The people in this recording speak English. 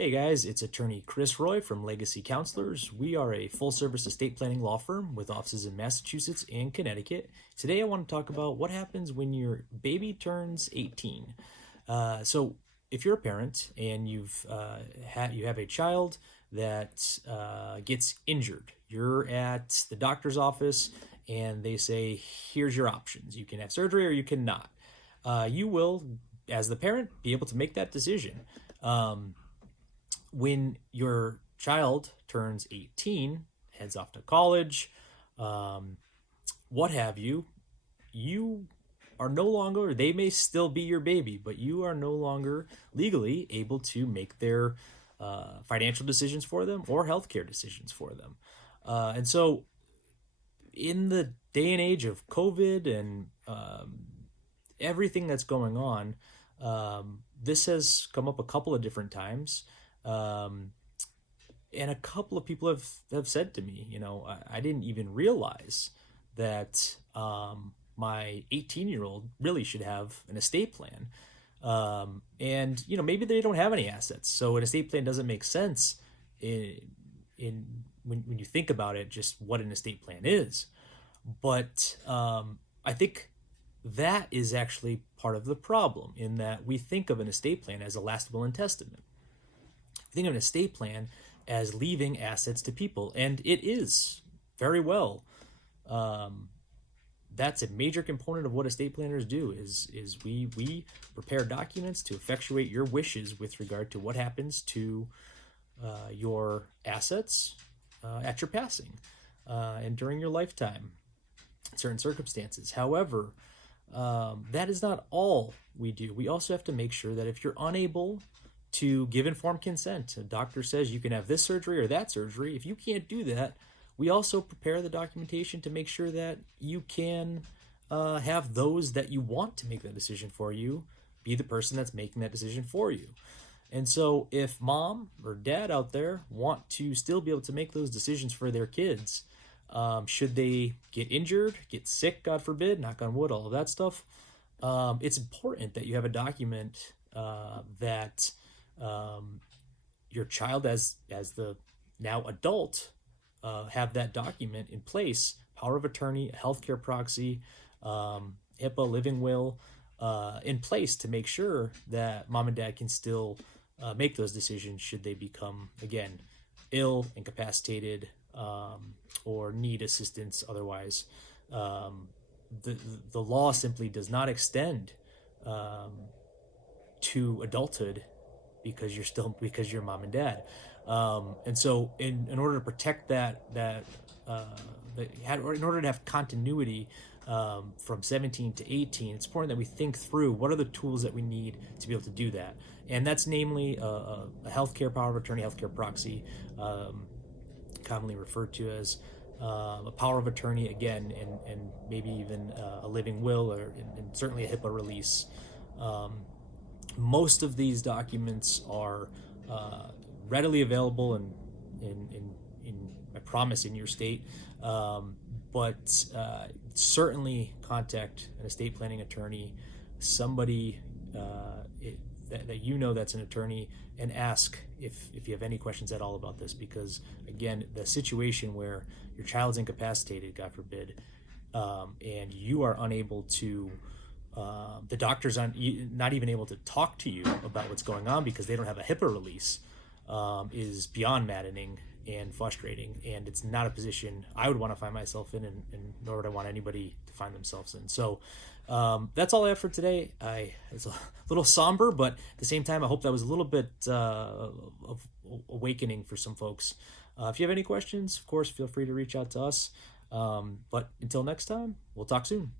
Hey guys, it's attorney Chris Roy from Legacy Counselors. We are a full service estate planning law firm with offices in Massachusetts and Connecticut. Today I want to talk about what happens when your baby turns 18. So if you're a parent and you have a child that gets injured, you're at the doctor's office and they say, here's your options. You can have surgery or you cannot. You will, as the parent, be able to make that decision. When your child turns 18, heads off to college, what have you, you are no longer, they may still be your baby, but you are no longer legally able to make their financial decisions for them or healthcare decisions for them. And so, in the day and age of COVID and everything that's going on, this has come up a couple of different times. And a couple of people have said to me, I didn't even realize that my 18-year-old really should have an estate plan. And, maybe they don't have any assets. So an estate plan doesn't make sense in when you think about it, just what an estate plan is. But I think that is actually part of the problem, in that we think of an estate plan as a last will and testament. We think of an estate plan as leaving assets to people, and it is very well. That's a major component of what estate planners do. Is we prepare documents to effectuate your wishes with regard to what happens to your assets at your passing and during your lifetime, in certain circumstances. However, that is not all we do. We also have to make sure that if you're unable to give informed consent, a doctor says you can have this surgery or that surgery, if you can't do that, we also prepare the documentation to make sure that you can have those that you want to make that decision for you be the person that's making that decision for you. And so if mom or dad out there want to still be able to make those decisions for their kids, should they get injured, get sick, God forbid, knock on wood, all of that stuff, it's important that you have a document that your child, as the now adult, have that document in place, power of attorney, a healthcare proxy, HIPAA, living will, in place to make sure that mom and dad can still make those decisions should they become, again, ill, incapacitated, or need assistance otherwise. The law simply does not extend to adulthood because you're mom and dad. And so in order to protect or in order to have continuity from 17 to 18, it's important that we think through what are the tools that we need to be able to do that. And that's namely a healthcare power of attorney, healthcare proxy, commonly referred to as a power of attorney, again, and maybe even a living will, and certainly a HIPAA release. Most of these documents are readily available in I promise, in your state, but certainly contact an estate planning attorney, somebody that that's an attorney, and ask if you have any questions at all about this, because again, the situation where your child's incapacitated, God forbid, and you are unable to, the doctor's not even able to talk to you about what's going on because they don't have a HIPAA release, is beyond maddening and frustrating, and it's not a position I would want to find myself in, and nor would I want anybody to find themselves in. So that's all I have for today. It's a little somber, but at the same time, I hope that was a little bit of awakening for some folks. If you have any questions, of course, feel free to reach out to us. But until next time, we'll talk soon.